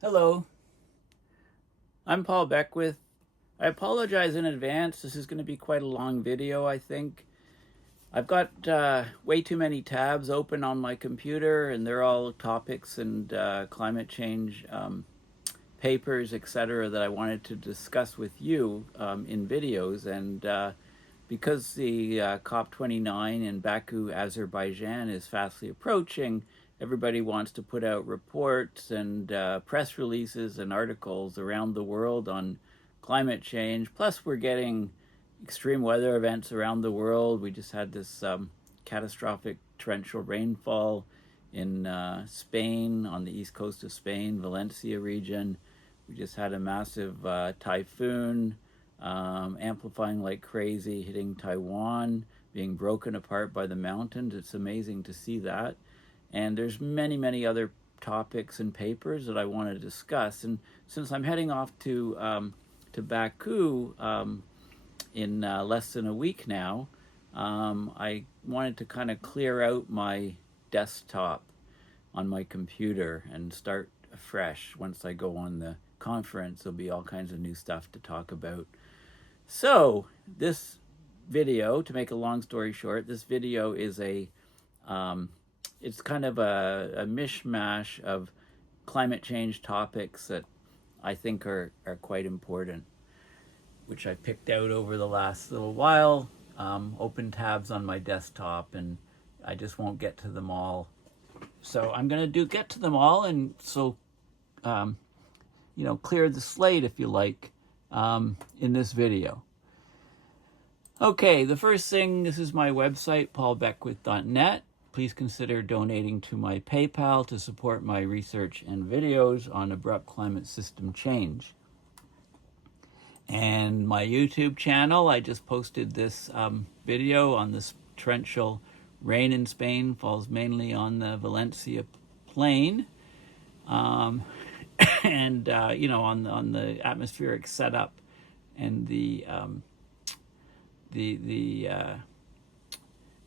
Hello, I'm Paul Beckwith. I apologize in advance. This is going to be quite a long video, I think. I've got way too many tabs open on my computer, and they're all topics and climate change papers, etc., that I wanted to discuss with you in videos. And because the COP29 in Baku, Azerbaijan is fastly approaching, everybody wants to put out reports and press releases and articles around the world on climate change. Plus, we're getting extreme weather events around the world. We just had this catastrophic torrential rainfall in Spain, on the east coast of Spain, Valencia region. We just had a massive typhoon amplifying like crazy, hitting Taiwan, being broken apart by the mountains. It's amazing to see that. And there's many other topics and papers that I want to discuss. And since I'm heading off to Baku in less than a week now, I wanted to kind of clear out my desktop on my computer and start afresh. Once I go on the conference, there'll be all kinds of new stuff to talk about. So this video, to make a long story short, this video is it's kind of a mishmash of climate change topics that I think are quite important, which I picked out over the last little while, open tabs on my desktop, and I just won't get to them all. So I'm going to get to them all, and so, clear the slate, if you like, in this video. Okay, the first thing, this is my website, paulbeckwith.net. Please consider donating to my PayPal to support my research and videos on abrupt climate system change. And my YouTube channel, I just posted this video on this torrential rain in Spain, falls mainly on the Valencia plain. And, on the atmospheric setup and the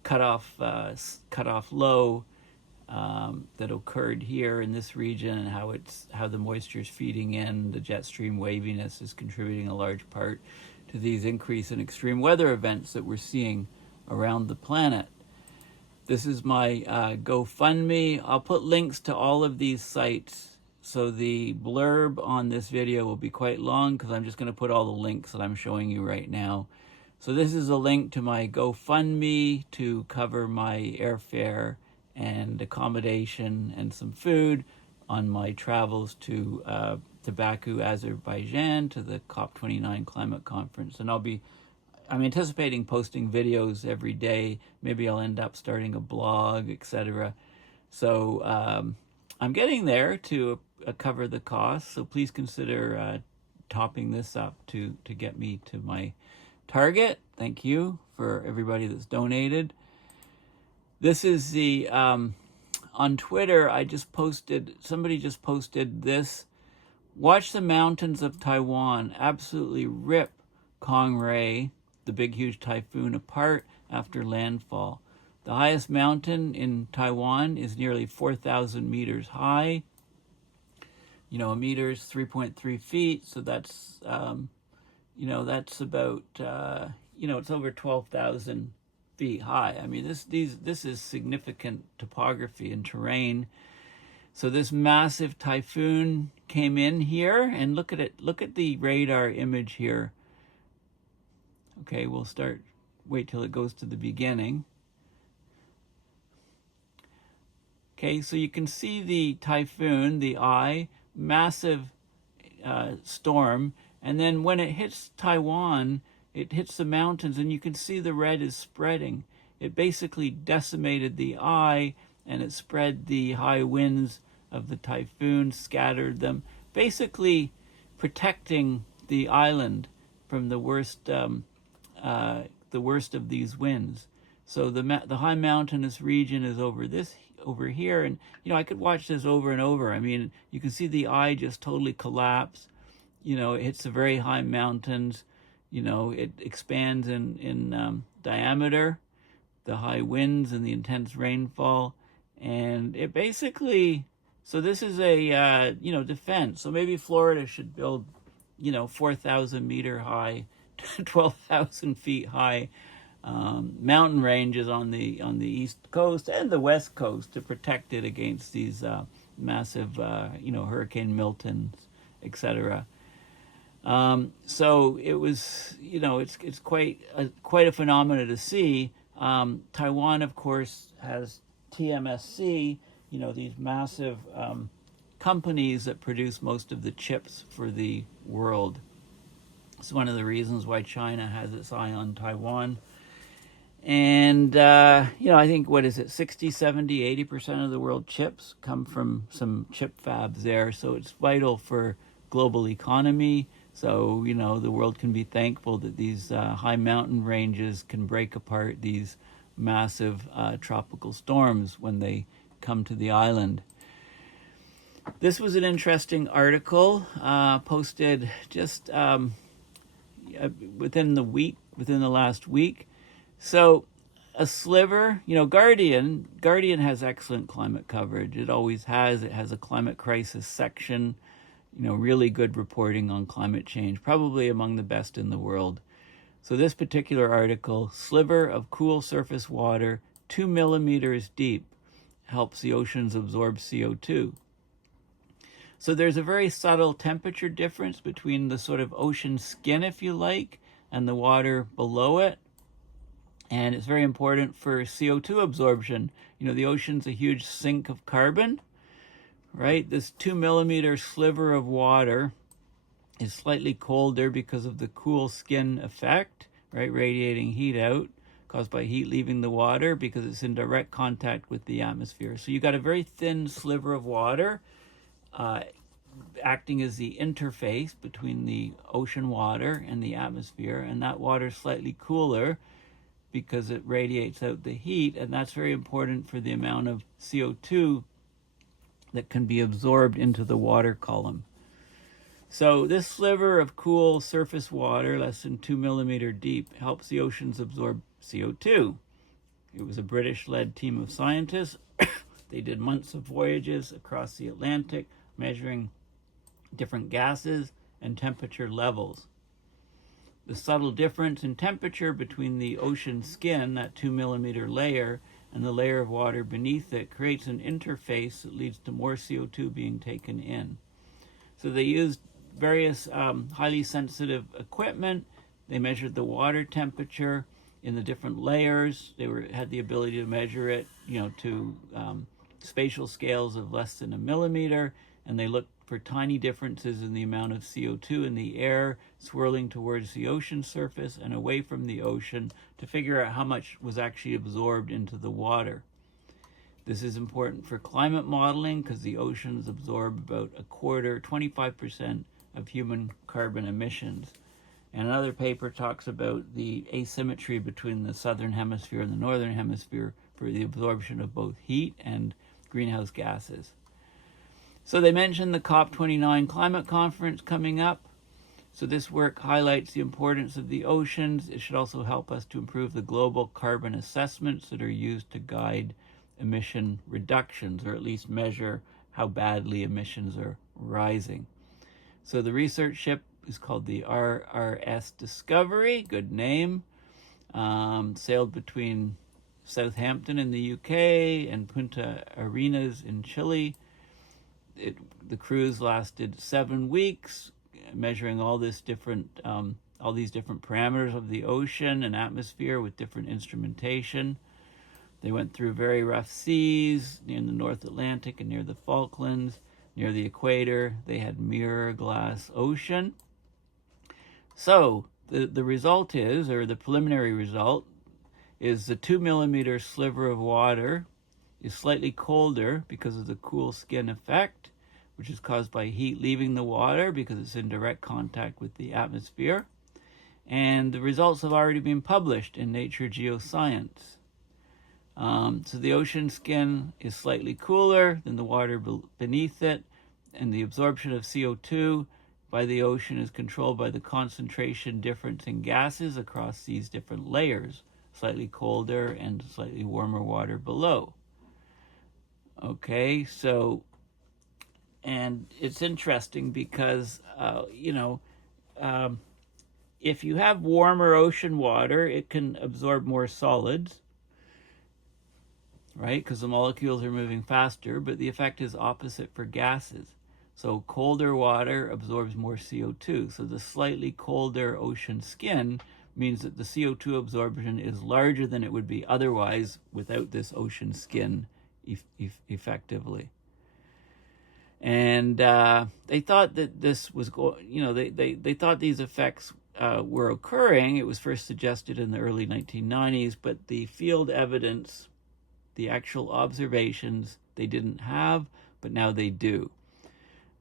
cutoff low that occurred here in this region, and how the moisture is feeding in. The jet stream waviness is contributing a large part to these increase in extreme weather events that we're seeing around the planet. This is my GoFundMe. I'll put links to all of these sites, so the blurb on this video will be quite long because I'm just going to put all the links that I'm showing you right now. So this is a link to my GoFundMe to cover my airfare and accommodation and some food on my travels to Baku, Azerbaijan, to the COP29 climate conference. And I'm anticipating posting videos every day. Maybe I'll end up starting a blog, etc. So I'm getting there to cover the costs. So please consider topping this up to get me to my target. Thank you for everybody that's donated. This is the on Twitter. Somebody just posted this. Watch the mountains of Taiwan absolutely rip Kongray, the big huge typhoon, apart after landfall. The highest mountain in Taiwan is nearly 4,000 meters high. A meter is 3.3 feet, so that's that's about, it's over 12,000 feet high. I mean, this is significant topography and terrain. So this massive typhoon came in here, and look at it. Look at the radar image here. Okay, wait till it goes to the beginning. Okay, so you can see the typhoon, the eye, massive storm. And then when it hits Taiwan, it hits the mountains, and you can see the red is spreading. It basically decimated the eye, and it spread the high winds of the typhoon, scattered them, basically protecting the island from the worst of these winds. So the high mountainous region is over here, and I could watch this over and over. I mean, you can see the eye just totally collapse. It hits the very high mountains. It expands in diameter, the high winds and the intense rainfall, and it basically So this is a defense. So maybe Florida should build 4,000 meter high, 12,000 feet high mountain ranges on the east coast and the west coast to protect it against these massive Hurricane Miltons, etc. So it was, it's quite a phenomena to see. Taiwan, of course, has TMSC, these massive companies that produce most of the chips for the world. It's one of the reasons why China has its eye on Taiwan. And, I think, 60, 70, 80% of the world chips come from some chip fabs there. So it's vital for global economy. So, the world can be thankful that these high mountain ranges can break apart these massive tropical storms when they come to the island. This was an interesting article posted just within the last week. So a sliver, Guardian has excellent climate coverage. It always has. It has a climate crisis section, really good reporting on climate change, probably among the best in the world. So this particular article, sliver of cool surface water 2 millimeters deep, helps the oceans absorb CO2. So there's a very subtle temperature difference between the sort of ocean skin, if you like, and the water below it. And it's very important for CO2 absorption. The ocean's a huge sink of carbon, right? This 2 millimeter sliver of water is slightly colder because of the cool skin effect, right? Radiating heat out, caused by heat leaving the water because it's in direct contact with the atmosphere. So you've got a very thin sliver of water acting as the interface between the ocean water and the atmosphere, and that water is slightly cooler because it radiates out the heat, and that's very important for the amount of CO2 that can be absorbed into the water column. So this sliver of cool surface water, less than 2 millimeter deep, helps the oceans absorb CO2. It was a British-led team of scientists. They did months of voyages across the Atlantic, measuring different gases and temperature levels. The subtle difference in temperature between the ocean skin, that 2 millimeter layer, and the layer of water beneath it creates an interface that leads to more CO2 being taken in. So they used various highly sensitive equipment. They measured the water temperature in the different layers. They had the ability to measure it, to spatial scales of less than a millimeter, and they looked for tiny differences in the amount of CO2 in the air swirling towards the ocean surface and away from the ocean to figure out how much was actually absorbed into the water. This is important for climate modeling because the oceans absorb about 25% of human carbon emissions. And another paper talks about the asymmetry between the southern hemisphere and the northern hemisphere for the absorption of both heat and greenhouse gases. So they mentioned the COP29 climate conference coming up. So this work highlights the importance of the oceans. It should also help us to improve the global carbon assessments that are used to guide emission reductions, or at least measure how badly emissions are rising. So the research ship is called the RRS Discovery, good name, sailed between Southampton in the UK and Punta Arenas in Chile. The cruise lasted 7 weeks, measuring all these different parameters of the ocean and atmosphere with different instrumentation. They went through very rough seas near the North Atlantic and near the Falklands, near the equator. They had mirror glass ocean. So the result is, or the preliminary result, is the 2 millimeter sliver of water is slightly colder because of the cool skin effect, which is caused by heat leaving the water because it's in direct contact with the atmosphere. And the results have already been published in Nature Geoscience. So the ocean skin is slightly cooler than the water beneath it, and the absorption of CO2 by the ocean is controlled by the concentration difference in gases across these different layers, slightly colder and slightly warmer water below. Okay, so And it's interesting because, if you have warmer ocean water, it can absorb more solids, right? Because the molecules are moving faster, but the effect is opposite for gases. So colder water absorbs more CO2. So the slightly colder ocean skin means that the CO2 absorption is larger than it would be otherwise without this ocean skin effectively. And they thought that this was they thought these effects were occurring. It was first suggested in the early 1990s, but the field evidence, the actual observations, they didn't have, but now they do.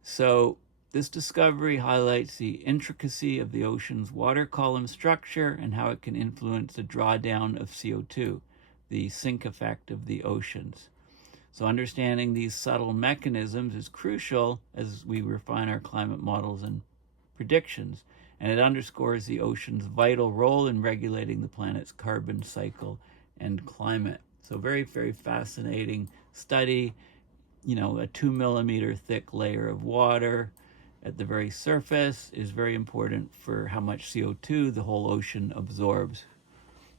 So this discovery highlights the intricacy of the ocean's water column structure and how it can influence the drawdown of CO2, the sink effect of the oceans. So understanding these subtle mechanisms is crucial as we refine our climate models and predictions, and it underscores the ocean's vital role in regulating the planet's carbon cycle and climate. So very, very fascinating study. A 2 millimeter thick layer of water at the very surface is very important for how much CO2 the whole ocean absorbs,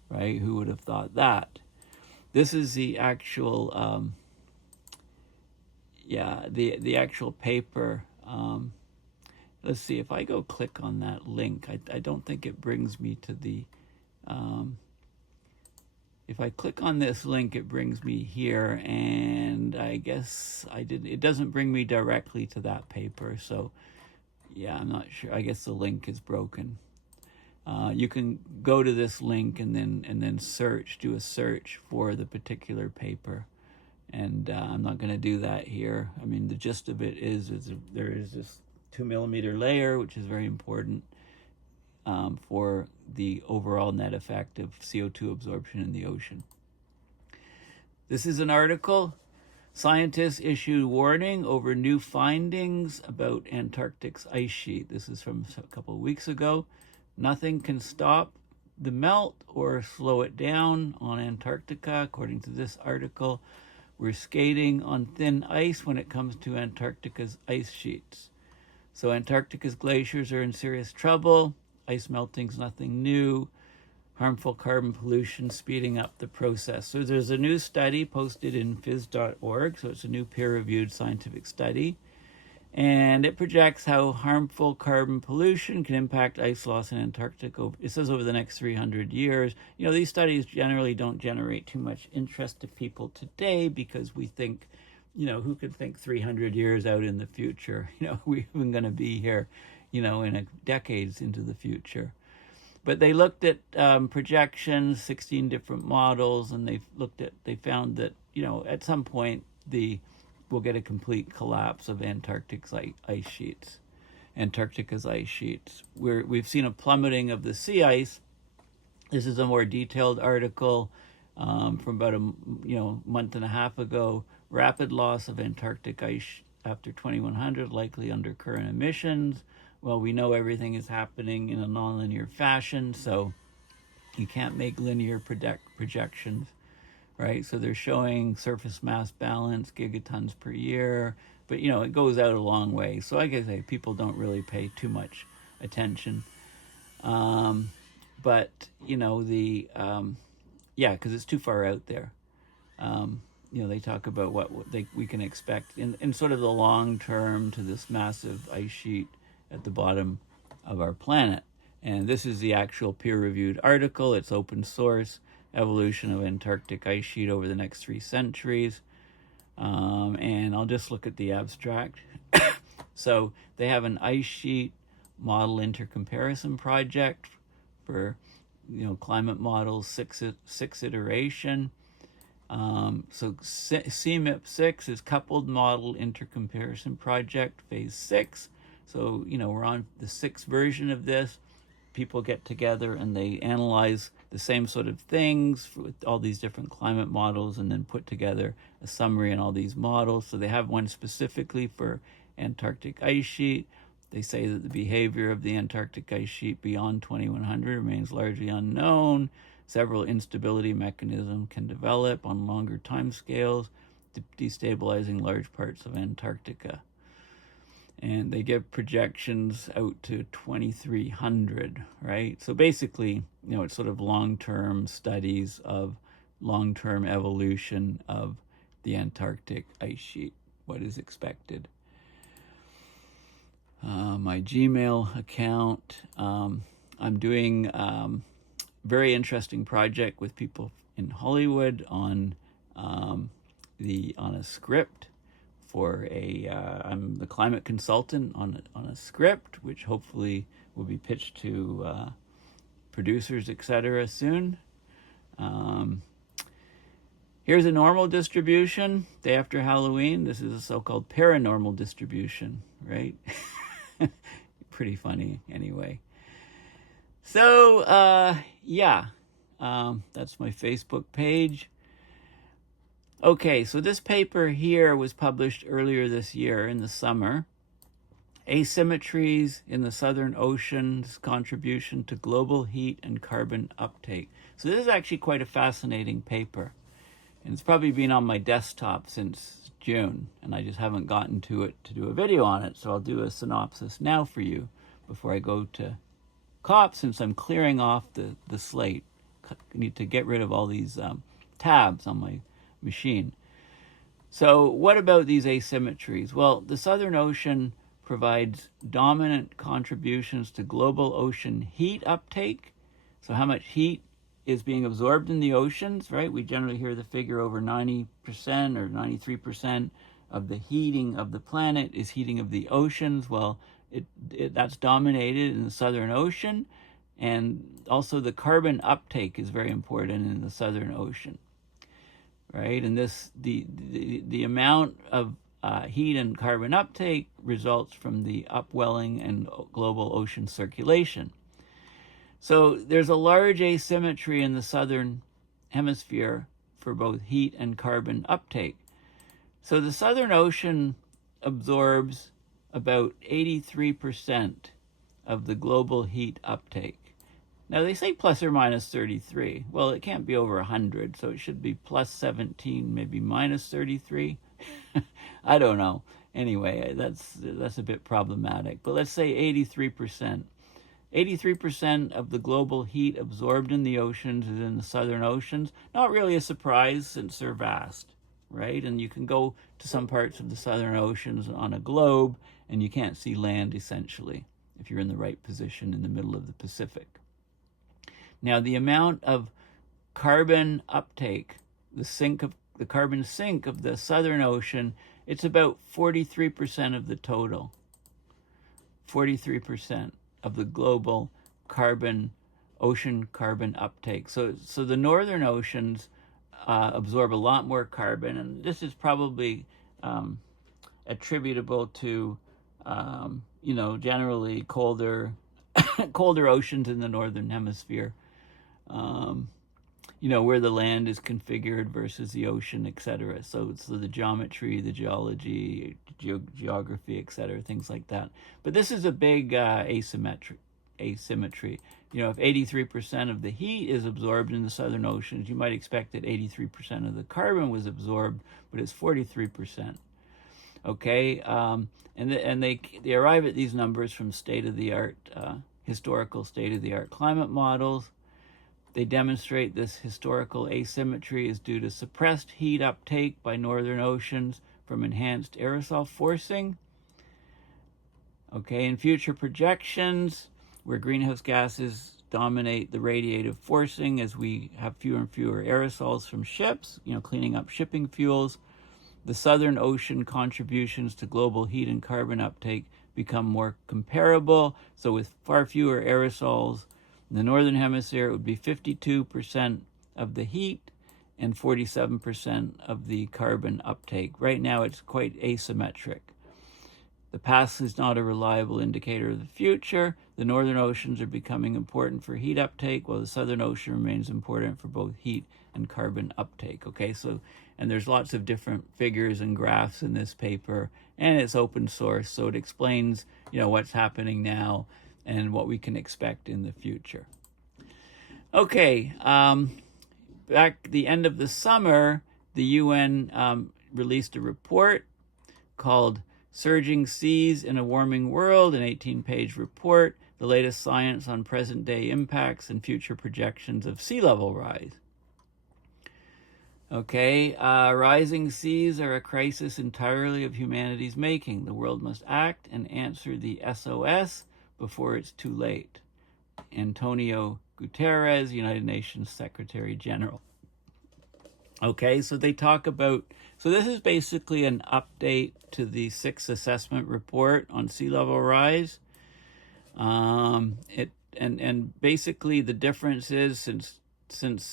right? Who would have thought that? This is the actual, the actual paper. Let's see, if I go click on that link, I don't think it brings me to the, if I click on this link, it brings me here, and I guess it doesn't bring me directly to that paper. So yeah, I'm not sure. I guess the link is broken. You can go to this link and then do a search for the particular paper. And I'm not going to do that here. I mean, the gist of it is there is this 2 millimeter layer, which is very important for the overall net effect of CO2 absorption in the ocean. This is an article. Scientists issued warning over new findings about Antarctic's ice sheet. This is from a couple of weeks ago. Nothing can stop the melt or slow it down on Antarctica, according to this article. We're skating on thin ice when it comes to Antarctica's ice sheets. So Antarctica's glaciers are in serious trouble. Ice melting's nothing new. Harmful carbon pollution speeding up the process. So there's a new study posted in phys.org. So it's a new peer-reviewed scientific study. And it projects how harmful carbon pollution can impact ice loss in Antarctica. It says over the next 300 years. These studies generally don't generate too much interest to people today because we think, who could think 300 years out in the future? We're even going to be here, in decades into the future. But they looked at projections, 16 different models, and they found that, at some point we'll get a complete collapse of Antarctica's ice sheets. We've seen a plummeting of the sea ice. This is a more detailed article from about a month and a half ago. Rapid loss of Antarctic ice after 2100, likely under current emissions. Well, we know everything is happening in a nonlinear fashion, so you can't make linear projections, right? So they're showing surface mass balance, gigatons per year, but it goes out a long way. So like I say, people don't really pay too much attention. But because it's too far out there. They talk about what we can expect in sort of the long term to this massive ice sheet at the bottom of our planet. And this is the actual peer-reviewed article. It's open source, evolution of Antarctic ice sheet over the next 3 centuries. And I'll just look at the abstract. So they have an ice sheet model intercomparison project for, climate models, six iteration. So CMIP6 is coupled model intercomparison project, phase 6. So, we're on the 6th version of this. People get together and they analyze the same sort of things with all these different climate models and then put together a summary on all these models. So they have one specifically for Antarctic ice sheet. They say that the behavior of the Antarctic ice sheet beyond 2100 remains largely unknown. Several instability mechanisms can develop on longer timescales, destabilizing large parts of Antarctica. And they give projections out to 2300, right? So basically, it's sort of long-term studies of long-term evolution of the Antarctic ice sheet, what is expected. My Gmail account, I'm doing very interesting project with people in Hollywood on a script for I'm the climate consultant on a script, which hopefully will be pitched to producers, etc. soon. Here's a normal distribution day after Halloween. This is a so-called paranormal distribution, right? Pretty funny anyway. So, that's my Facebook page. Okay, so this paper here was published earlier this year in the summer. Asymmetries in the Southern Ocean's Contribution to Global Heat and Carbon Uptake. So this is actually quite a fascinating paper. And it's probably been on my desktop since June, and I just haven't gotten to it to do a video on it. So I'll do a synopsis now for you before I go to COP, since I'm clearing off the slate. I need to get rid of all these tabs on my machine. So what about these asymmetries? Well, the Southern Ocean provides dominant contributions to global ocean heat uptake. So how much heat is being absorbed in the oceans, right? We generally hear the figure over 90% or 93% of the heating of the planet is heating of the oceans. Well, that's dominated in the Southern Ocean, and also the carbon uptake is very important in the Southern Ocean, right? And the amount of heat and carbon uptake results from the upwelling and global ocean circulation. So there's a large asymmetry in the Southern Hemisphere for both heat and carbon uptake. So the Southern Ocean absorbs about 83% of the global heat uptake. Now they say plus or minus 33. Well, it can't be over 100, so it should be plus 17, maybe minus 33. I don't know. Anyway, that's a bit problematic. But let's say 83%. 83% of the global heat absorbed in the oceans is in the Southern Oceans. Not really a surprise since they're vast, right? And you can go to some parts of the Southern Oceans on a globe and you can't see land essentially if you're in the right position in the middle of the Pacific. Now, the amount of carbon uptake, the carbon sink of the Southern Ocean, it's about 43% of the total. 43% of the global ocean carbon uptake. So the Northern Oceans absorb a lot more carbon, and this is probably attributable to generally colder oceans in the Northern Hemisphere, where the land is configured versus the ocean, etc. So the geometry, the geology, geography, etc., things like that. But this is a big asymmetry. If 83% of the heat is absorbed in the Southern Oceans, you might expect that 83% of the carbon was absorbed, but it's 43%. Okay, and they arrive at these numbers from historical state-of-the-art climate models. They demonstrate this historical asymmetry is due to suppressed heat uptake by northern oceans from enhanced aerosol forcing. Okay, in future projections, where greenhouse gases dominate the radiative forcing as we have fewer and fewer aerosols from ships, cleaning up shipping fuels, the Southern Ocean contributions to global heat and carbon uptake become more comparable. So with far fewer aerosols, in the Northern Hemisphere, it would be 52% of the heat and 47% of the carbon uptake. Right now, it's quite asymmetric. The past is not a reliable indicator of the future. The Northern Oceans are becoming important for heat uptake, while the Southern Ocean remains important for both heat and carbon uptake. Okay, and there's lots of different figures and graphs in this paper, and it's open source, so it explains, what's happening now and what we can expect in the future. Okay, back the end of the summer, the UN released a report called Surging Seas in a Warming World, an 18-page report, the latest science on present-day impacts and future projections of sea level rise. Okay, rising seas are a crisis entirely of humanity's making. The world must act and answer the SOS before it's too late. Antonio Guterres, United Nations Secretary General. Okay, so they talk about, so this is basically an update to the 6th assessment report on sea level rise. And basically the difference is since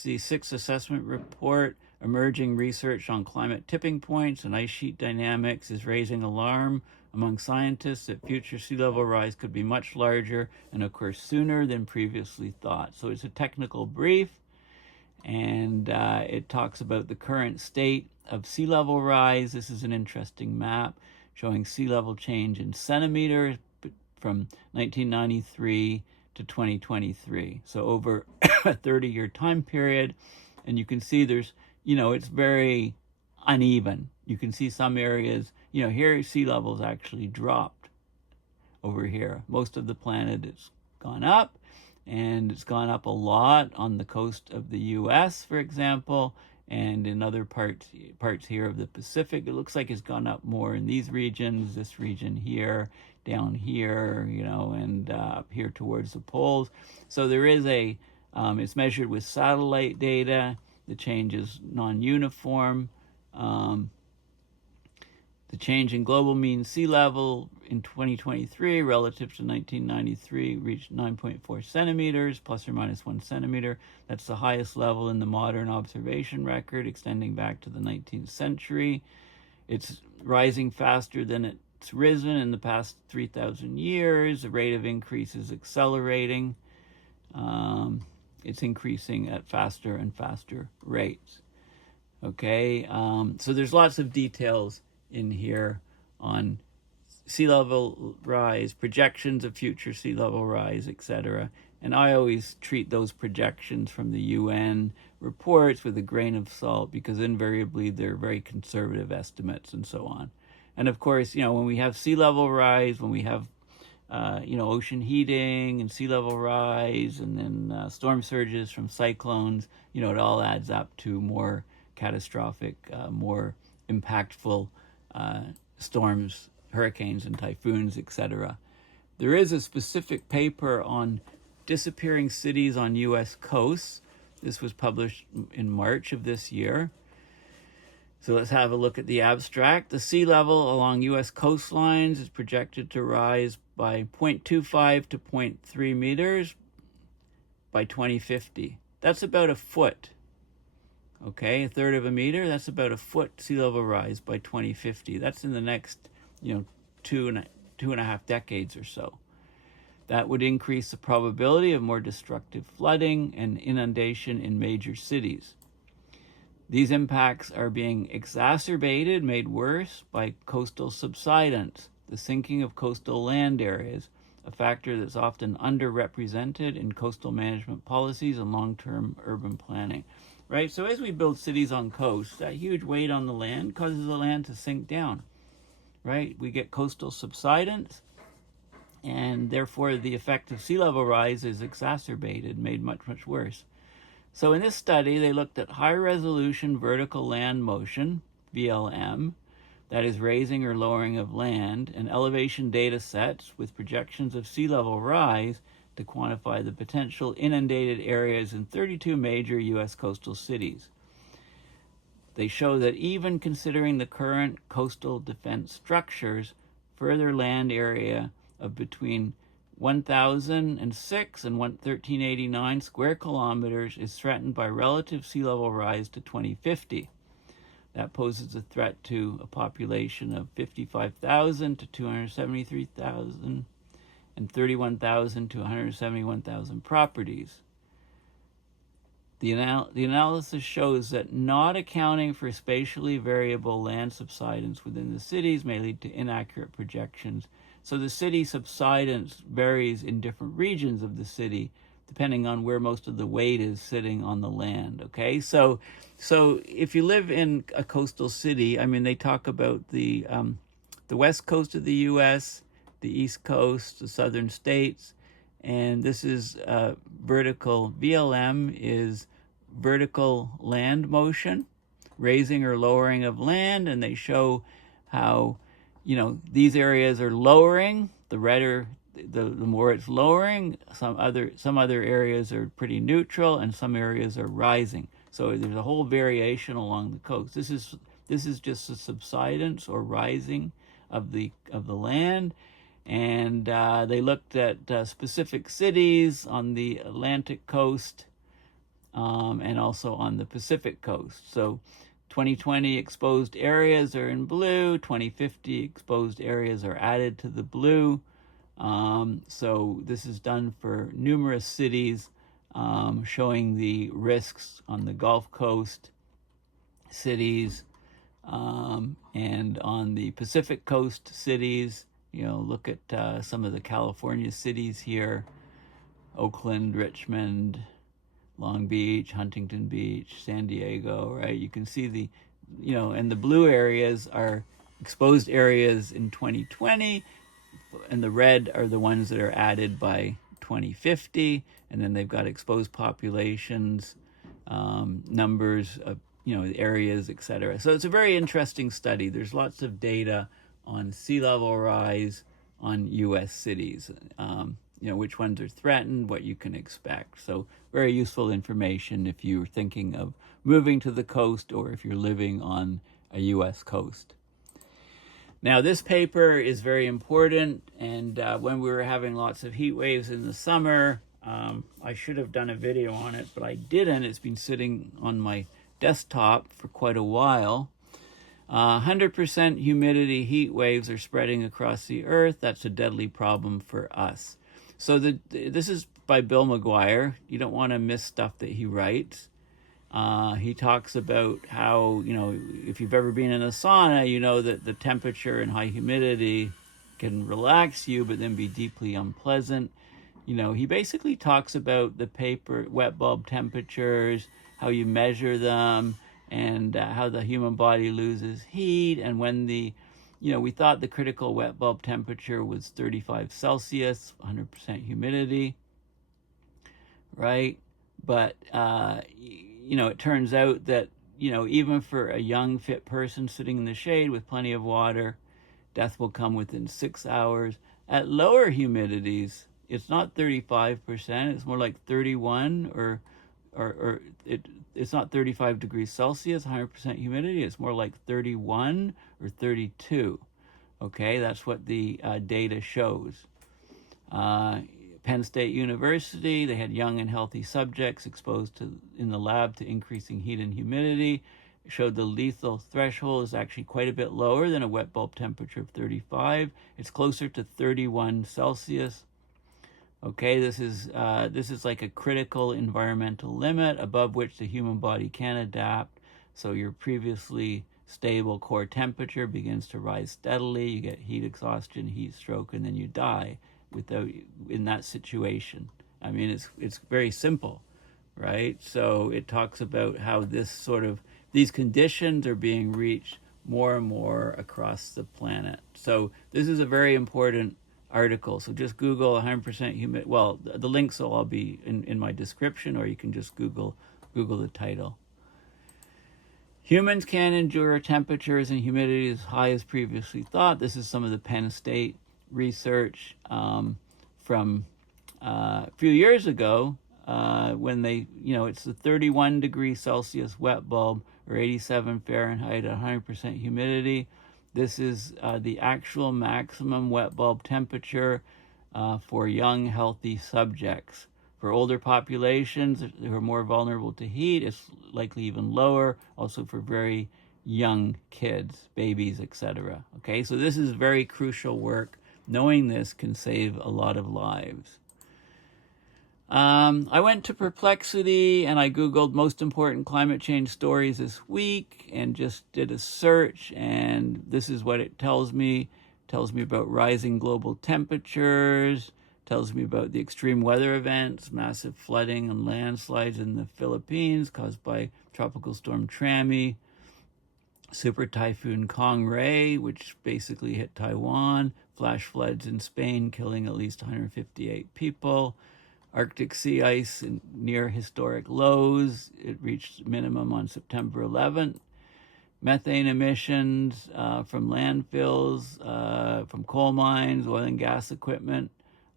the 6th assessment report, emerging research on climate tipping points and ice sheet dynamics is raising alarm among scientists that future sea level rise could be much larger and occur sooner than previously thought. So it's a technical brief, and it talks about the current state of sea level rise. This is an interesting map showing sea level change in centimeters from 1993 to 2023. So over a 30-year time period, and you can see there's, it's very uneven. You can see some areas, here sea levels actually dropped over here. Most of the planet has gone up, and it's gone up a lot on the coast of the US, for example, and in other parts here of the Pacific. It looks like it's gone up more in these regions, this region here, down here, and up here towards the poles. So there is it's measured with satellite data. The change is non-uniform. The change in global mean sea level in 2023 relative to 1993 reached 9.4 centimeters, plus or minus 1 centimeter. That's the highest level in the modern observation record, extending back to the 19th century. It's rising faster than it's risen in the past 3,000 years. The rate of increase is accelerating. It's increasing at faster and faster rates. Okay, so there's lots of details in here on sea level rise, projections of future sea level rise, etc. And I always treat those projections from the UN reports with a grain of salt, because invariably they're very conservative estimates and so on. And of course, when we have sea level rise, when we have ocean heating and sea level rise, and then storm surges from cyclones, it all adds up to more catastrophic, more impactful storms, hurricanes and typhoons, etc. There is a specific paper on disappearing cities on U.S. coasts. This was published in March of this year. So let's have a look at the abstract. The sea level along U.S. coastlines is projected to rise by 0.25 to 0.3 meters by 2050. That's about a foot. Okay, a third of a meter, that's about a foot sea level rise by 2050. That's in the next, two and a half decades or so. That would increase the probability of more destructive flooding and inundation in major cities. These impacts are being exacerbated, made worse by coastal subsidence, the sinking of coastal land areas, a factor that's often underrepresented in coastal management policies and long-term urban planning. Right, so as we build cities on coasts, that huge weight on the land causes the land to sink down. Right, we get coastal subsidence, and therefore the effect of sea level rise is exacerbated, made much, much worse. So in this study, they looked at high-resolution vertical land motion, VLM, that is raising or lowering of land, and elevation data sets with projections of sea level rise to quantify the potential inundated areas in 32 major U.S. coastal cities. They show that even considering the current coastal defense structures, further land area of between 1,006 and 1,389 square kilometers is threatened by relative sea level rise to 2050. That poses a threat to a population of 55,000 to 273,000 and 31,000 to 171,000 properties. The analysis shows that not accounting for spatially variable land subsidence within the cities may lead to inaccurate projections. So the city subsidence varies in different regions of the city, depending on where most of the weight is sitting on the land. Okay, so if you live in a coastal city, they talk about the the west coast of the U.S., the east coast, the southern states, and this is vertical. VLM is vertical land motion, raising or lowering of land, and they show how, these areas are lowering. The redder, the more it's lowering. Some other areas are pretty neutral, and some areas are rising. So there's a whole variation along the coast. This is just a subsidence or rising of the land, and they looked at specific cities on the Atlantic coast and also on the Pacific coast. So 2020 exposed areas are in blue, 2050 exposed areas are added to the blue. So this is done for numerous cities, showing the risks on the Gulf Coast cities, and on the Pacific Coast cities. Look at some of the California cities here: Oakland, Richmond, Long Beach, Huntington Beach, San Diego, right? You can see and the blue areas are exposed areas in 2020, and the red are the ones that are added by 2050, and then they've got exposed populations, numbers of, areas, etc. So it's a very interesting study. There's lots of data on sea level rise on U.S. cities, which ones are threatened, what you can expect. So very useful information if you're thinking of moving to the coast or if you're living on a U.S. coast. Now, this paper is very important, and when we were having lots of heat waves in the summer, I should have done a video on it, but I didn't. It's been sitting on my desktop for quite a while. 100% humidity heat waves are spreading across the earth. That's a deadly problem for us. So this is by Bill McGuire. You don't want to miss stuff that he writes. He talks about how, if you've ever been in a sauna, you know that the temperature and high humidity can relax you, but then be deeply unpleasant. He basically talks about the wet bulb temperatures, how you measure them, and how the human body loses heat. And when we thought the critical wet bulb temperature was 35 Celsius, 100% humidity, right? But, it turns out that, even for a young, fit person sitting in the shade with plenty of water, death will come within 6 hours. At lower humidities, it's not 35%, it's more like 31 or it's not 35 degrees Celsius, 100% humidity. It's more like 31 or 32. Okay, that's what the data shows. Penn State University, they had young and healthy subjects exposed in the lab to increasing heat and humidity. It showed the lethal threshold is actually quite a bit lower than a wet bulb temperature of 35. It's closer to 31 Celsius. Okay, this is like a critical environmental limit above which the human body can adapt. So your previously stable core temperature begins to rise steadily. You get heat exhaustion, heat stroke, and then you die in that situation. I mean, it's very simple, right? So it talks about how these conditions are being reached more and more across the planet. So this is a very important article. So just Google 100% humid. Well, the links will all be in my description, or you can just Google the title. Humans can endure temperatures and humidity as high as previously thought. This is some of the Penn State research from a few years ago when it's the 31 degrees Celsius wet bulb or 87 Fahrenheit at 100% humidity. This is the actual maximum wet bulb temperature for young, healthy subjects. For older populations who are more vulnerable to heat, it's likely even lower, also for very young kids, babies, etc. Okay, so this is very crucial work. Knowing this can save a lot of lives. I went to Perplexity and I Googled most important climate change stories this week and just did a search, and this is what it tells me. It tells me about rising global temperatures, tells me about the extreme weather events, massive flooding and landslides in the Philippines caused by Tropical Storm Trami, Super Typhoon Kongray, which basically hit Taiwan, flash floods in Spain, killing at least 158 people. Arctic sea ice near historic lows. It reached minimum on September 11th. Methane emissions from landfills, from coal mines, oil and gas equipment,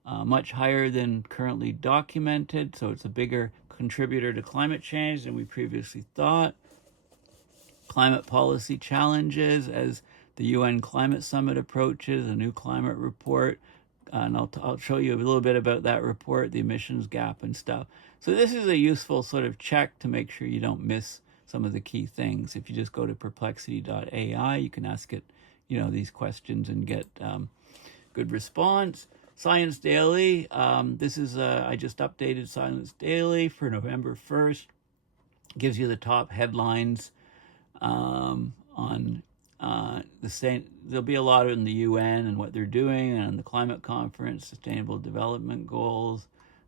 much higher than currently documented. So it's a bigger contributor to climate change than we previously thought. Climate policy challenges as the UN Climate Summit approaches, a new climate report. And I'll show you a little bit about that report, the emissions gap and stuff. So this is a useful sort of check to make sure you don't miss some of the key things. If you just go to Perplexity.ai, you can ask it, these questions and get good response. Science Daily. This is I just updated Science Daily for November 1st. Gives you the top headlines on the same. There'll be a lot in the UN and what they're doing, and the climate conference, Sustainable Development Goals,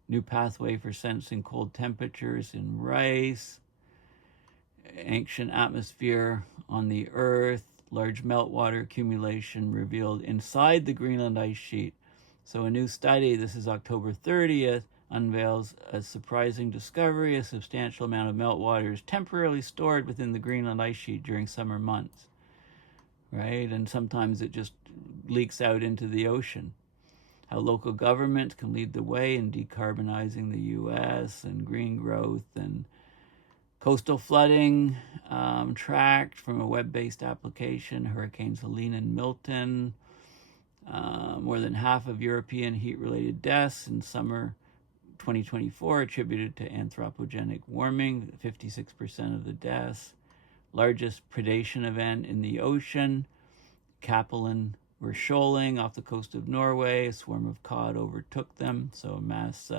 new pathway for sensing cold temperatures in rice, ancient atmosphere on the Earth, large meltwater accumulation revealed inside the Greenland ice sheet. So a new study, this is October 30th, unveils a surprising discovery. A substantial amount of meltwater is temporarily stored within the Greenland ice sheet during summer months, right? And sometimes it just leaks out into the ocean. How local governments can lead the way in decarbonizing the U.S. and green growth, and coastal flooding tracked from a web-based application, Hurricanes Helene and Milton. More than half of European heat-related deaths in summer 2024 attributed to anthropogenic warming, 56% of the deaths. Largest predation event in the ocean. Capelin were shoaling off the coast of Norway. A swarm of cod overtook them, so a mass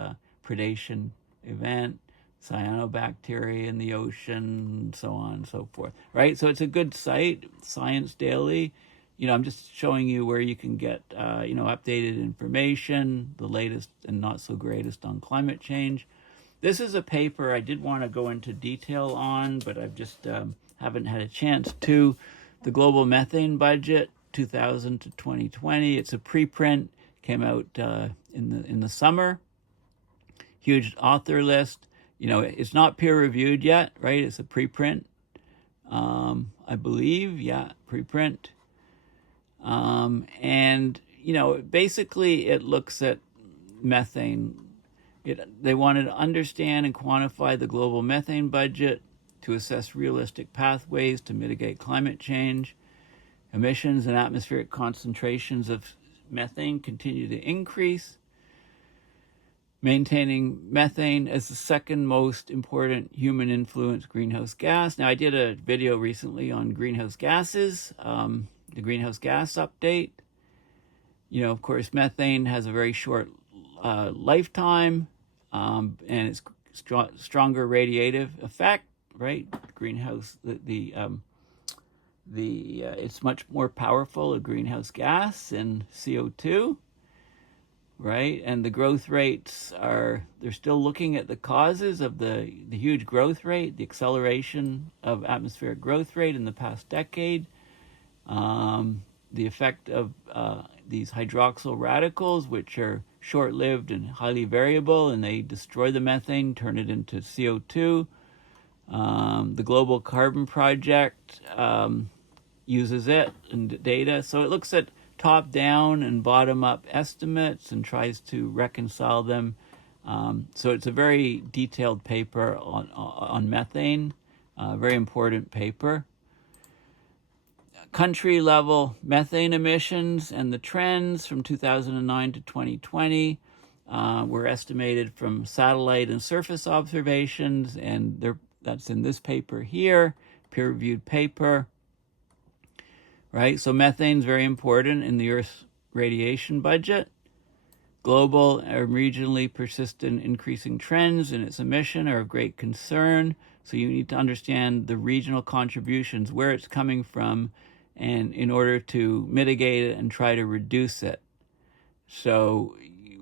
predation event. Cyanobacteria in the ocean, so on and so forth, right? So it's a good site, Science Daily. I'm just showing you where you can get, updated information, the latest and not so greatest on climate change. This is a paper I did want to go into detail on, but I've just haven't had a chance to. The Global Methane Budget, 2000 to 2020. It's a preprint, came out in the summer. Huge author list. It's not peer reviewed yet, right? It's a preprint, I believe. Yeah, preprint. And basically it looks at methane. They wanted to understand and quantify the global methane budget to assess realistic pathways to mitigate climate change. Emissions and atmospheric concentrations of methane continue to increase, maintaining methane as the second most important human influence greenhouse gas. Now, I did a video recently on greenhouse gases, the greenhouse gas update. Of course, methane has a very short lifetime, and it's stronger radiative effect, right? Greenhouse, it's much more powerful, a greenhouse gas, than CO2. Right, and the growth rates they're still looking at the causes of the huge growth rate, the acceleration of atmospheric growth rate in the past decade, the effect of these hydroxyl radicals, which are short-lived and highly variable, and they destroy the methane, turn it into CO2. The Global Carbon Project uses it and data, so it looks at top-down and bottom-up estimates and tries to reconcile them. So it's a very detailed paper on methane, very important paper. Country-level methane emissions and the trends from 2009 to 2020 were estimated from satellite and surface observations, and that's in this paper here, peer-reviewed paper. Right, so methane is very important in the Earth's radiation budget. Global and regionally persistent increasing trends in its emission are of great concern. So you need to understand the regional contributions, where it's coming from, and in order to mitigate it and try to reduce it. So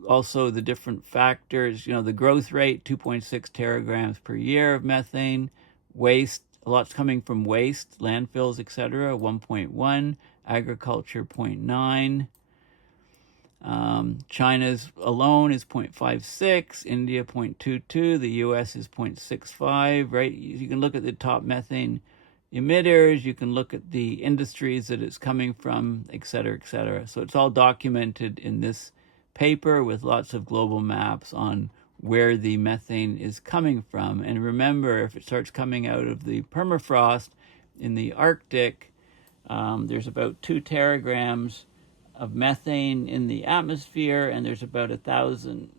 also the different factors, the growth rate, 2.6 teragrams per year of methane, waste, A lot's coming from waste, landfills, etc. 1.1, agriculture 0.9. China's alone is 0.56, India 0.22, the US is 0.65, right? You can look at the top methane emitters, you can look at the industries that it's coming from, et cetera, et cetera. So it's all documented in this paper with lots of global maps on where the methane is coming from. And remember, if it starts coming out of the permafrost in the Arctic, there's about 2 teragrams of methane in the atmosphere, and there's about 1,000,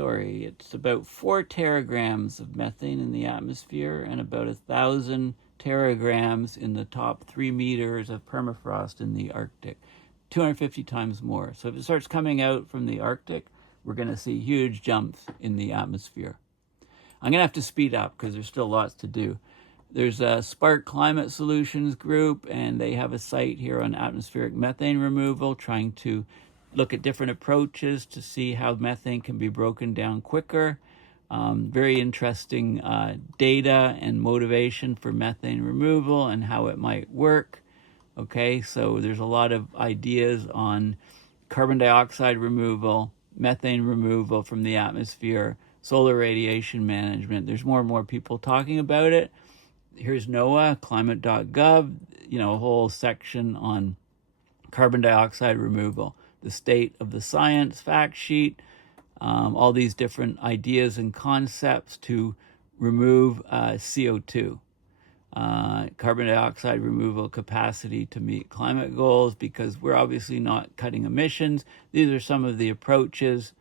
it's about 4 teragrams of methane in the atmosphere and about 1,000 teragrams in the top 3 meters of permafrost in the Arctic, 250 times more. So if it starts coming out from the Arctic, we're going to see huge jumps in the atmosphere. I'm going to have to speed up because there's still lots to do. There's a Spark Climate Solutions group, and they have a site here on atmospheric methane removal, trying to look at different approaches to see how methane can be broken down quicker. Very interesting data and motivation for methane removal and how it might work. Okay, so there's a lot of ideas on carbon dioxide removal, methane removal from the atmosphere, solar radiation management. There's more and more people talking about it. Here's NOAA, climate.gov, a whole section on carbon dioxide removal, the state of the science fact sheet, all these different ideas and concepts to remove CO2, carbon dioxide removal capacity to meet climate goals, because we're obviously not cutting emissions. These are some of the approaches,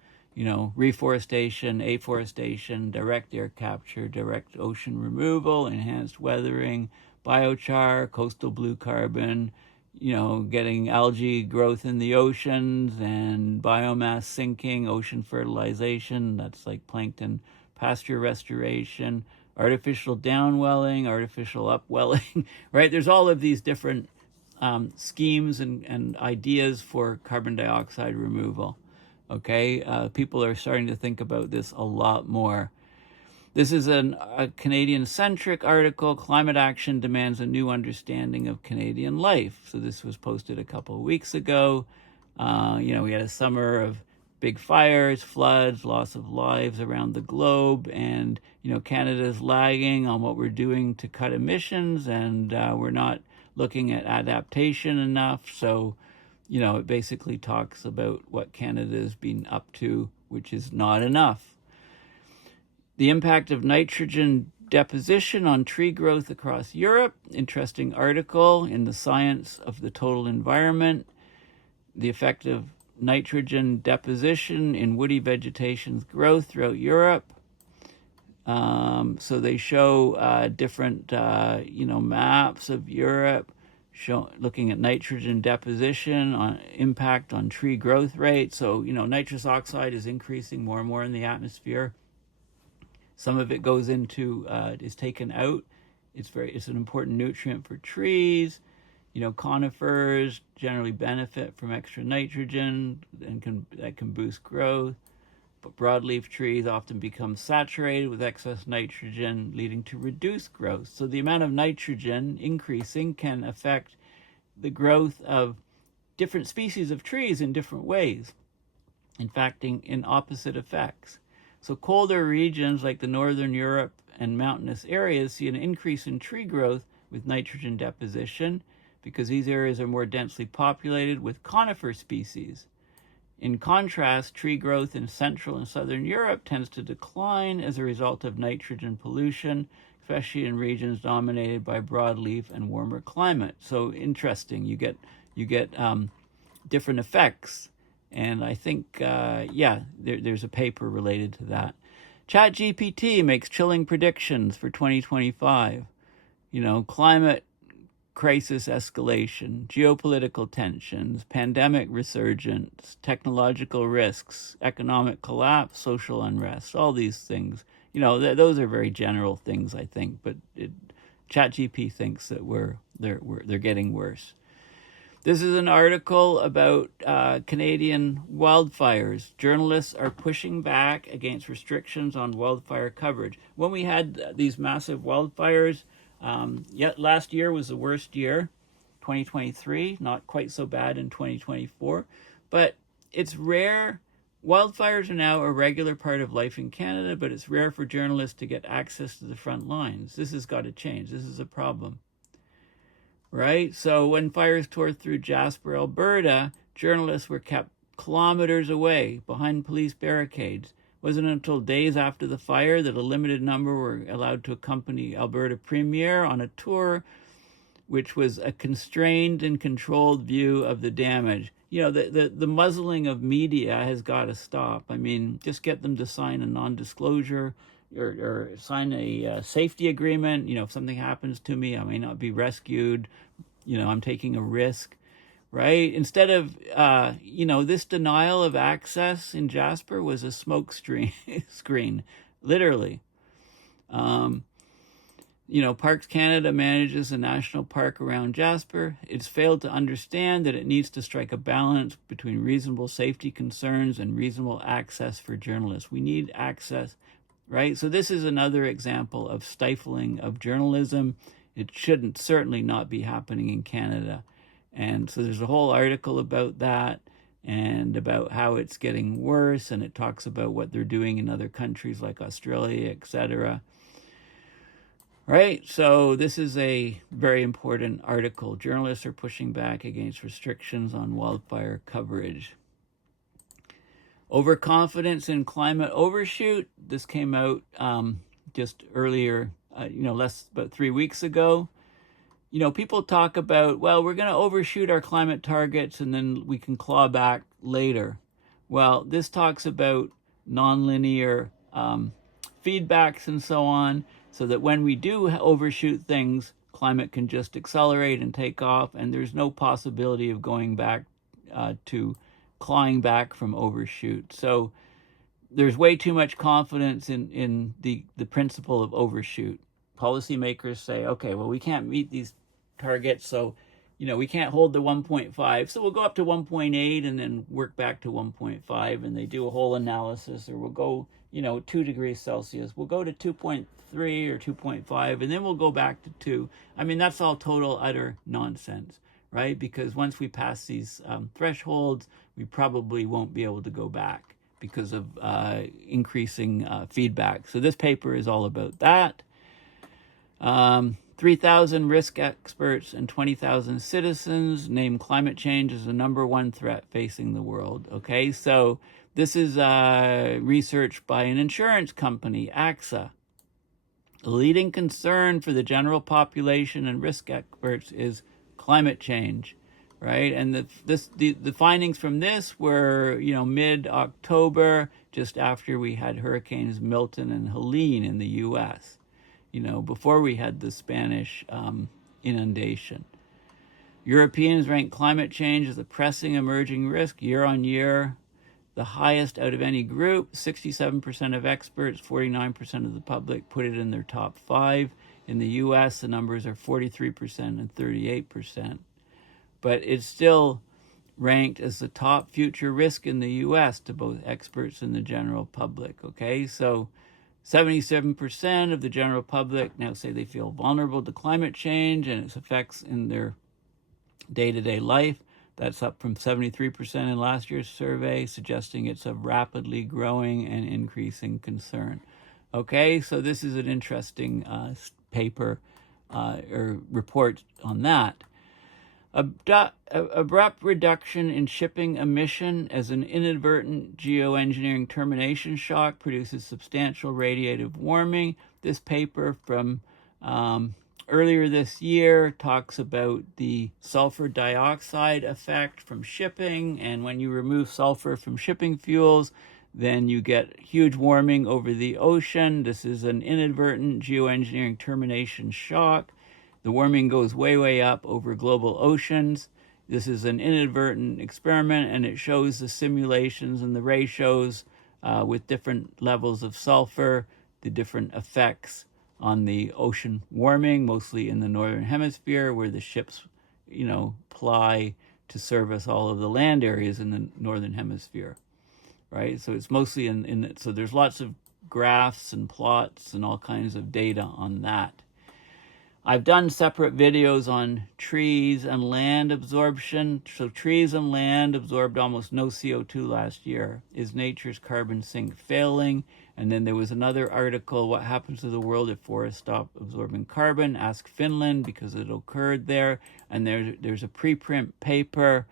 reforestation, afforestation, direct air capture, direct ocean removal, enhanced weathering, biochar, coastal blue carbon, getting algae growth in the oceans and biomass sinking, ocean fertilization, that's like plankton pasture restoration, artificial downwelling, artificial upwelling, right? There's all of these different schemes and ideas for carbon dioxide removal. Okay, people are starting to think about this a lot more. This is a Canadian-centric article. Climate action demands a new understanding of Canadian life. So this was posted a couple of weeks ago. We had a summer of big fires, floods, loss of lives around the globe, and Canada's lagging on what we're doing to cut emissions, and we're not looking at adaptation enough. So it basically talks about what Canada's been up to, which is not enough. The impact of nitrogen deposition on tree growth across Europe. Interesting article in the Science of the Total Environment. The effect of nitrogen deposition in woody vegetation's growth throughout Europe. So they show different, maps of Europe, looking at nitrogen deposition on impact on tree growth rate. So, nitrous oxide is increasing more and more in the atmosphere. Some of it goes into, is taken out. It's an important nutrient for trees. Conifers generally benefit from extra nitrogen and that can boost growth. But broadleaf trees often become saturated with excess nitrogen, leading to reduced growth. So the amount of nitrogen increasing can affect the growth of different species of trees in different ways, in fact, in opposite effects. So colder regions like the Northern Europe and mountainous areas see an increase in tree growth with nitrogen deposition because these areas are more densely populated with conifer species. In contrast, tree growth in Central and Southern Europe tends to decline as a result of nitrogen pollution, especially in regions dominated by broadleaf and warmer climate. So interesting, you get different effects. And I think, there's a paper related to that. ChatGPT makes chilling predictions for 2025. Climate crisis escalation, geopolitical tensions, pandemic resurgence, technological risks, economic collapse, social unrest, all these things. Those are very general things, I think, but ChatGPT thinks that they're getting worse. This is an article about Canadian wildfires. Journalists are pushing back against restrictions on wildfire coverage. When we had these massive wildfires, yet last year was the worst year, 2023, not quite so bad in 2024, but it's rare. Wildfires are now a regular part of life in Canada, but it's rare for journalists to get access to the front lines. This has got to change. This is a problem. Right? So when fires tore through Jasper, Alberta, journalists were kept kilometers away behind police barricades. It wasn't until days after the fire that a limited number were allowed to accompany Alberta Premier on a tour, which was a constrained and controlled view of the damage. You know, the muzzling of media has got to stop. I mean, just get them to sign a non-disclosure or sign a safety agreement. You know, if something happens to me, I may not be rescued. You know, I'm taking a risk, right? Instead of, this denial of access in Jasper was a smoke screen, literally. Parks Canada manages a national park around Jasper. It's failed to understand that it needs to strike a balance between reasonable safety concerns and reasonable access for journalists. We need access, right? So this is another example of stifling of journalism. It shouldn't certainly not be happening in Canada. And so there's a whole article about that and about how it's getting worse. And it talks about what they're doing in other countries like Australia, etc. Right, so this is a very important article. Journalists are pushing back against restrictions on wildfire coverage. Overconfidence in climate overshoot. This came out just earlier, about 3 weeks ago. You know, people talk about, well, we're going to overshoot our climate targets and then we can claw back later. Well, this talks about nonlinear feedbacks and so on, so that when we do overshoot things, climate can just accelerate and take off, and there's no possibility of going back to clawing back from overshoot. So there's way too much confidence in the principle of overshoot. Policymakers say, okay, well, we can't meet these targets, so we can't hold the 1.5, so we'll go up to 1.8 and then work back to 1.5, and they do a whole analysis, or we'll go 2 degrees Celsius, we'll go to 2.3 or 2.5, and then we'll go back to 2. I mean, that's all total utter nonsense, right? Because once we pass these thresholds, we probably won't be able to go back because of increasing feedback. So this paper is all about that. 3,000 risk experts and 20,000 citizens name climate change as the #1 threat facing the world. Okay, so this is research by an insurance company, AXA. A leading concern for the general population and risk experts is climate change, right? And the findings from this were, mid-October, just after we had hurricanes Milton and Helene in the U.S., before we had the Spanish inundation. Europeans rank climate change as a pressing emerging risk year on year, the highest out of any group. 67% of experts, 49% of the public put it in their top 5. In the U.S., the numbers are 43% and 38%. But it's still ranked as the top future risk in the U.S. to both experts and the general public, okay? So 77% of the general public now say they feel vulnerable to climate change and its effects in their day-to-day life. That's up from 73% in last year's survey, suggesting it's of rapidly growing and increasing concern. Okay, so this is an interesting paper or report on that. Abrupt reduction in shipping emission as an inadvertent geoengineering termination shock produces substantial radiative warming. This paper from earlier this year talks about the sulfur dioxide effect from shipping, and when you remove sulfur from shipping fuels, then you get huge warming over the ocean. This is an inadvertent geoengineering termination shock. The warming goes way, way up over global oceans. This is an inadvertent experiment, and it shows the simulations and the ratios with different levels of sulfur, the different effects on the ocean warming, mostly in the northern hemisphere, where the ships, ply to service all of the land areas in the northern hemisphere, right? So it's mostly so there's lots of graphs and plots and all kinds of data on that. I've done separate videos on trees and land absorption. So trees and land absorbed almost no CO2 last year. Is nature's carbon sink failing? And then there was another article, what happens to the world if forests stop absorbing carbon? Ask Finland, because it occurred there. And there's a preprint paper,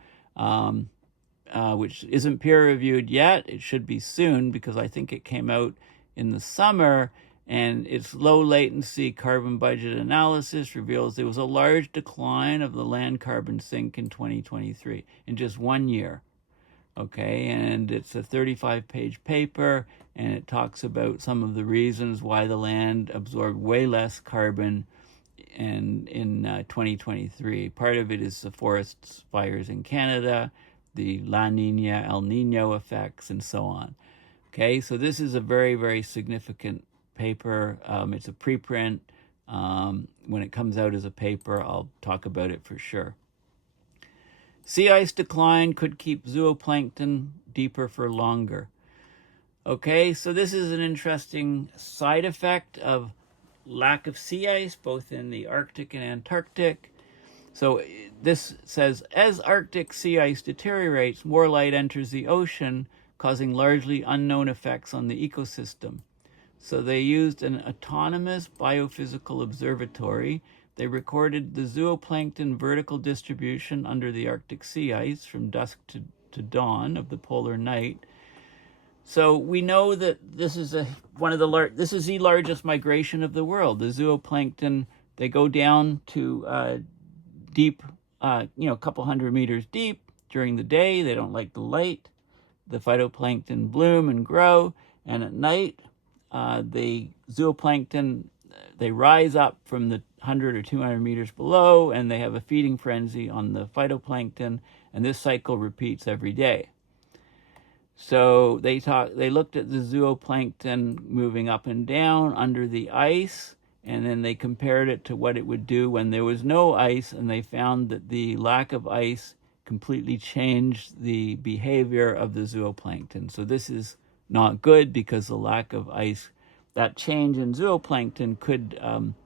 which isn't peer-reviewed yet. It should be soon, because I think it came out in the summer. And its low latency carbon budget analysis reveals there was a large decline of the land carbon sink in 2023 in just 1 year. Okay, and it's a 35-page paper, and it talks about some of the reasons why the land absorbed way less carbon in 2023. Part of it is the forest fires in Canada, the La Nina, El Nino effects, and so on. Okay, so this is a very, very significant paper. It's a preprint. When it comes out as a paper, I'll talk about it for sure. Sea ice decline could keep zooplankton deeper for longer. Okay, so this is an interesting side effect of lack of sea ice, both in the Arctic and Antarctic. So this says, as Arctic sea ice deteriorates, more light enters the ocean, causing largely unknown effects on the ecosystem. So they used an autonomous biophysical observatory. They recorded the zooplankton vertical distribution under the Arctic sea ice from dusk to dawn of the polar night. So we know that this is the largest migration of the world. The zooplankton, they go down to deep, a couple hundred meters deep during the day. They don't like the light. The phytoplankton bloom and grow, and at night, the zooplankton, they rise up from the 100 or 200 meters below, and they have a feeding frenzy on the phytoplankton, and this cycle repeats every day. So they looked at the zooplankton moving up and down under the ice, and then they compared it to what it would do when there was no ice, and they found that the lack of ice completely changed the behavior of the zooplankton. So this is not good, because the lack of ice, that change in zooplankton could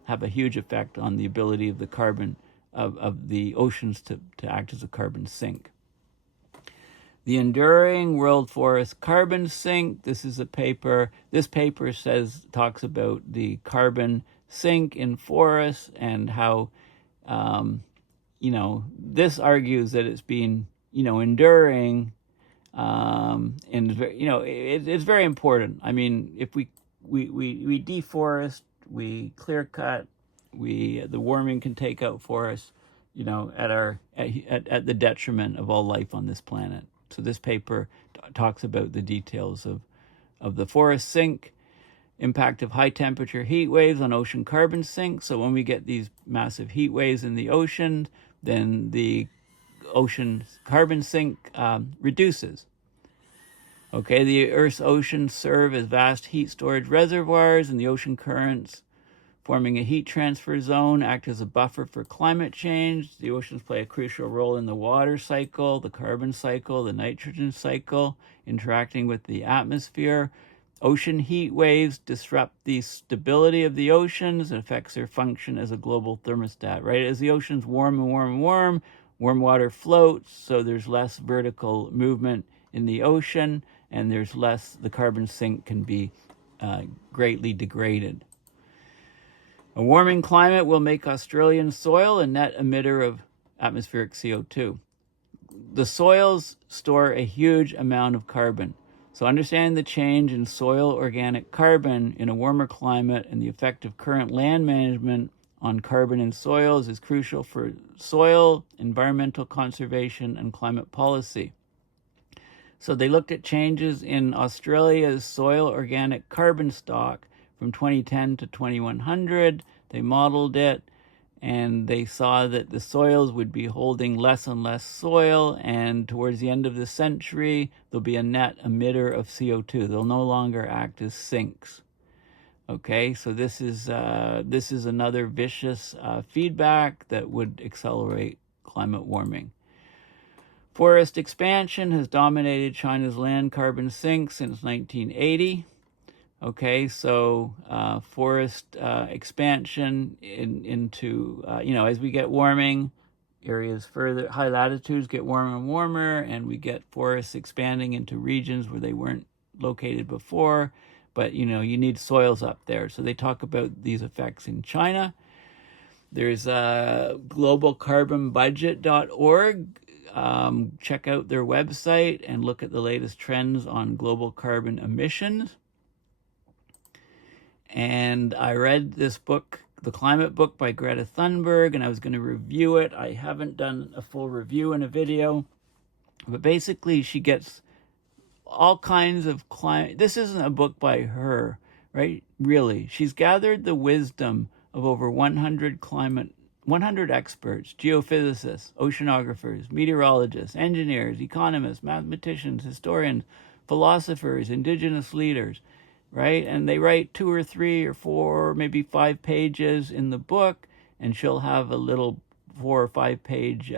have a huge effect on the ability of the carbon of the oceans to act as a carbon sink. The Enduring World Forest Carbon Sink. This is a paper. This paper talks about the carbon sink in forests and how, this argues that it's been, enduring. And it's very important. I mean, if we deforest, we clear cut, the warming can take out forests, at the detriment of all life on this planet. So this paper talks about the details of the forest sink, impact of high temperature heat waves on ocean carbon sink. So when we get these massive heat waves in the ocean, then the ocean carbon sink reduces. Okay, the Earth's oceans serve as vast heat storage reservoirs, and the ocean currents forming a heat transfer zone act as a buffer for climate change. The oceans play a crucial role in the water cycle, the carbon cycle, the nitrogen cycle, interacting with the atmosphere. Ocean heat waves disrupt the stability of the oceans. It affects their function as a global thermostat, right? As the oceans warm and warm and warm, warm water floats, so there's less vertical movement in the ocean, and there's less, the carbon sink can be greatly degraded. A warming climate will make Australian soil a net emitter of atmospheric CO2. The soils store a huge amount of carbon. So understanding the change in soil organic carbon in a warmer climate and the effect of current land management on carbon in soils is crucial for soil, environmental conservation, and climate policy. So they looked at changes in Australia's soil organic carbon stock from 2010 to 2100. They modeled it, and they saw that the soils would be holding less and less soil, and towards the end of the century, there'll be a net emitter of CO2. They'll no longer act as sinks. Okay, so this is another vicious feedback that would accelerate climate warming. Forest expansion has dominated China's land carbon sink since 1980. Okay, so forest expansion into, as we get warming, areas further, high latitudes get warmer and warmer, and we get forests expanding into regions where they weren't located before. But, you need soils up there. So they talk about these effects in China. There's globalcarbonbudget.org. Check out their website and look at the latest trends on global carbon emissions. And I read this book, The Climate Book by Greta Thunberg, and I was going to review it. I haven't done a full review in a video, but basically she gets all kinds of climate. This isn't a book by her, right? Really. She's gathered the wisdom of over 100 experts, geophysicists, oceanographers, meteorologists, engineers, economists, mathematicians, historians, philosophers, indigenous leaders, right? And they write 2 or 3 or 4, maybe 5 pages in the book, and she'll have a little 4 or 5 page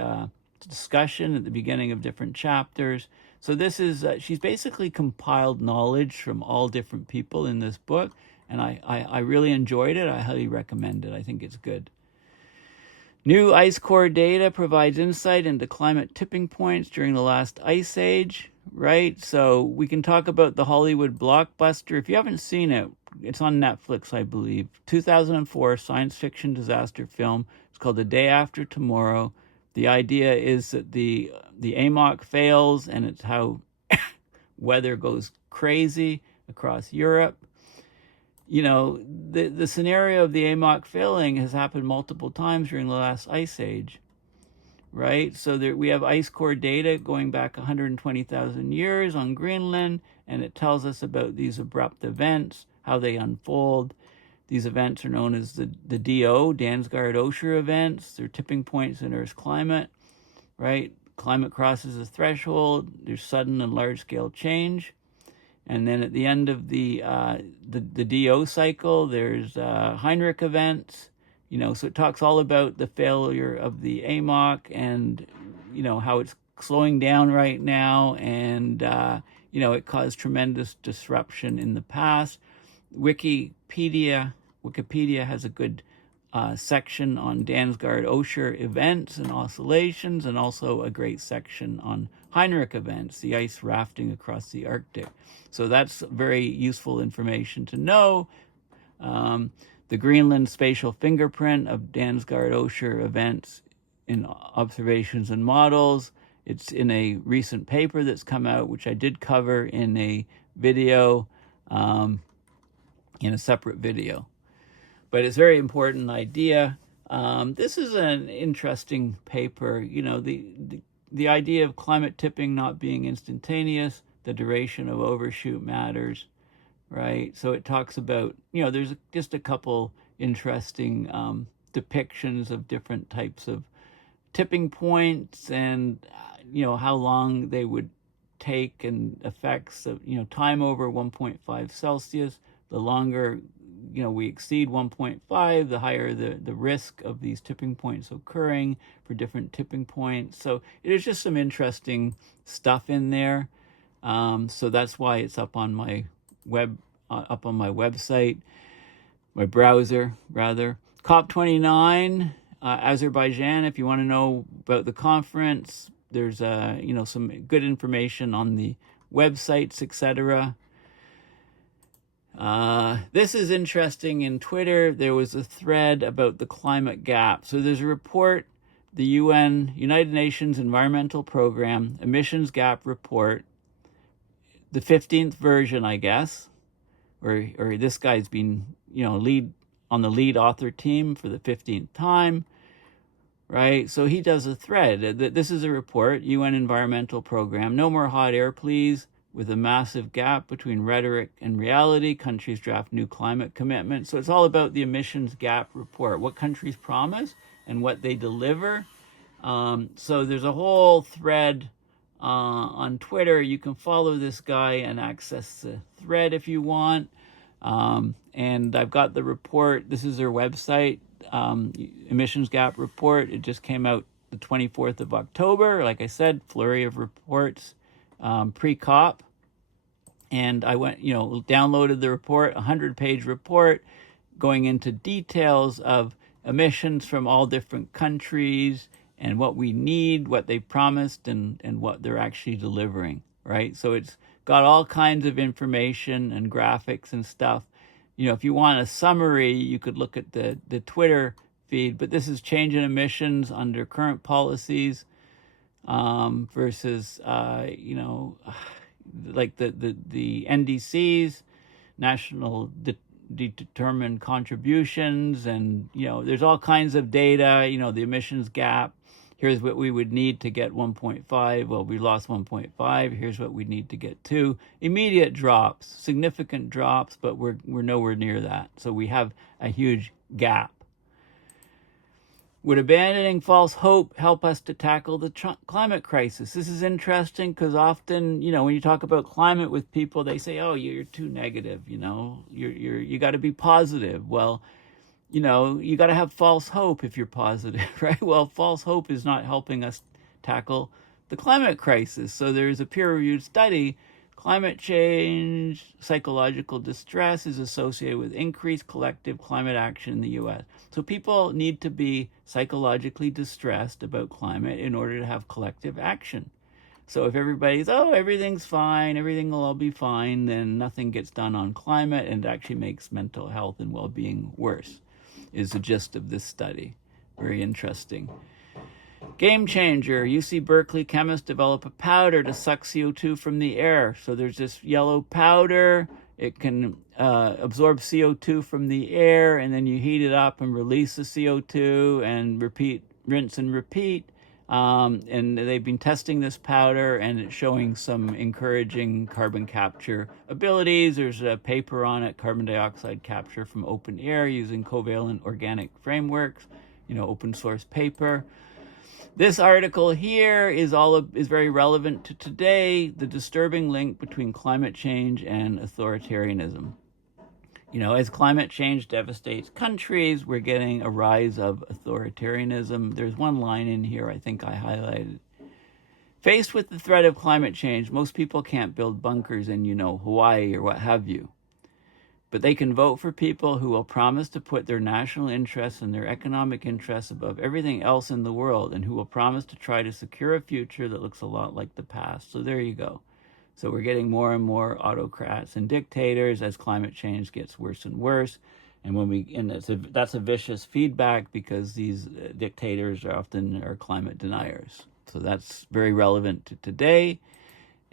discussion at the beginning of different chapters. So this is, she's basically compiled knowledge from all different people in this book, and I really enjoyed it. I highly recommend it. I think it's good. New ice core data provides insight into climate tipping points during the last ice age, right? So we can talk about the Hollywood blockbuster. If you haven't seen it, it's on Netflix, I believe. 2004 science fiction disaster film. It's called The Day After Tomorrow. The idea is that the AMOC fails, and it's how weather goes crazy across Europe. The scenario of the AMOC failing has happened multiple times during the last ice age, right? So we have ice core data going back 120,000 years on Greenland, and it tells us about these abrupt events, how they unfold. These events are known as the DO, Dansgaard Oeschger events. They're tipping points in Earth's climate, right? Climate crosses a threshold. There's sudden and large-scale change. And then at the end of the DO cycle, there's Heinrich events. So it talks all about the failure of the AMOC and, how it's slowing down right now. And, it caused tremendous disruption in the past. Wikipedia has a good section on Dansgaard Oeschger events and oscillations, and also a great section on Heinrich events, the ice rafting across the Arctic. So that's very useful information to know. The Greenland spatial fingerprint of Dansgaard Oeschger events in observations and models. It's in a recent paper that's come out, which I did cover in a video, in a separate video. But it's a very important idea. This is an interesting paper. The idea of climate tipping not being instantaneous, the duration of overshoot matters, right? So it talks about, there's just a couple interesting depictions of different types of tipping points and, how long they would take, and effects of, time over 1.5 Celsius. The longer, we exceed 1.5, the higher the risk of these tipping points occurring for different tipping points. So there's just some interesting stuff in there. So that's why it's up on my website, my browser rather. COP29, Azerbaijan. If you want to know about the conference, there's some good information on the websites, etc. This is interesting. In Twitter, there was a thread about the climate gap. So there's a report, the United Nations Environmental Program Emissions Gap Report, the 15th version, I guess, or this guy's been, lead on the lead author team for the 15th time, right? So he does a thread. This is a report, UN Environmental Program, no more hot air, please. With a massive gap between rhetoric and reality, countries draft new climate commitments. So it's all about the emissions gap report, what countries promise and what they deliver. So there's a whole thread on Twitter. You can follow this guy and access the thread if you want. And I've got the report. This is their website, emissions gap report. It just came out the 24th of October. Like I said, flurry of reports pre-COP. And I went, downloaded the report, 100-page report, going into details of emissions from all different countries and what we need, what they promised, and what they're actually delivering, right? So it's got all kinds of information and graphics and stuff. If you want a summary, you could look at the Twitter feed, but this is change in emissions under current policies versus, like the NDCs, national determined contributions, and there's all kinds of data. The emissions gap. Here's what we would need to get 1.5. Well, we lost 1.5. Here's what we need to get 2. Immediate drops, significant drops, but we're nowhere near that. So we have a huge gap. Would abandoning false hope help us to tackle the climate crisis? This is interesting because often, when you talk about climate with people, they say, "Oh, you're too negative. You got to be positive." Well, you got to have false hope if you're positive, right? Well, false hope is not helping us tackle the climate crisis. So there's a peer-reviewed study. Climate change, psychological distress is associated with increased collective climate action in the U.S. So people need to be psychologically distressed about climate in order to have collective action. So if everybody's, everything's fine, everything will all be fine, then nothing gets done on climate, and it actually makes mental health and well-being worse, is the gist of this study. Very interesting. Game changer. UC Berkeley chemists develop a powder to suck CO2 from the air. So there's this yellow powder. It can absorb CO2 from the air, and then you heat it up and release the CO2 and rinse and repeat. And they've been testing this powder, and it's showing some encouraging carbon capture abilities. There's a paper on it, carbon dioxide capture from open air using covalent organic frameworks, open source paper. This article here is very relevant to today, the disturbing link between climate change and authoritarianism. As climate change devastates countries, we're getting a rise of authoritarianism. There's one line in here I think I highlighted. Faced with the threat of climate change, most people can't build bunkers in, Hawaii or what have you. But they can vote for people who will promise to put their national interests and their economic interests above everything else in the world, and who will promise to try to secure a future that looks a lot like the past. So there you go. So we're getting more and more autocrats and dictators as climate change gets worse and worse. And that's a vicious feedback because these dictators are often climate deniers. So that's very relevant to today.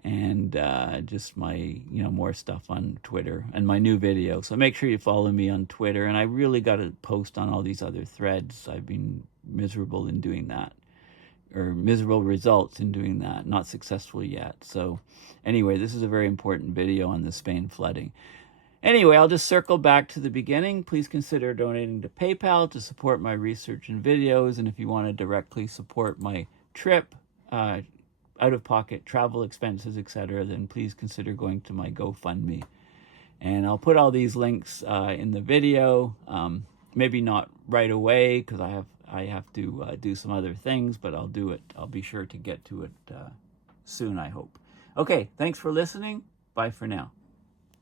And just my, more stuff on Twitter and my new video. So make sure you follow me on Twitter. And I really got to post on all these other threads. I've been miserable in doing that, or miserable results in doing that. Not successful yet. So anyway, this is a very important video on the Spain flooding. Anyway, I'll just circle back to the beginning. Please consider donating to PayPal to support my research and videos. And if you want to directly support my trip, out-of-pocket travel expenses, etc., then please consider going to my GoFundMe. And I'll put all these links in the video. Maybe not right away because I have to do some other things, but I'll do it. I'll be sure to get to it soon, I hope. Okay, thanks for listening. Bye for now.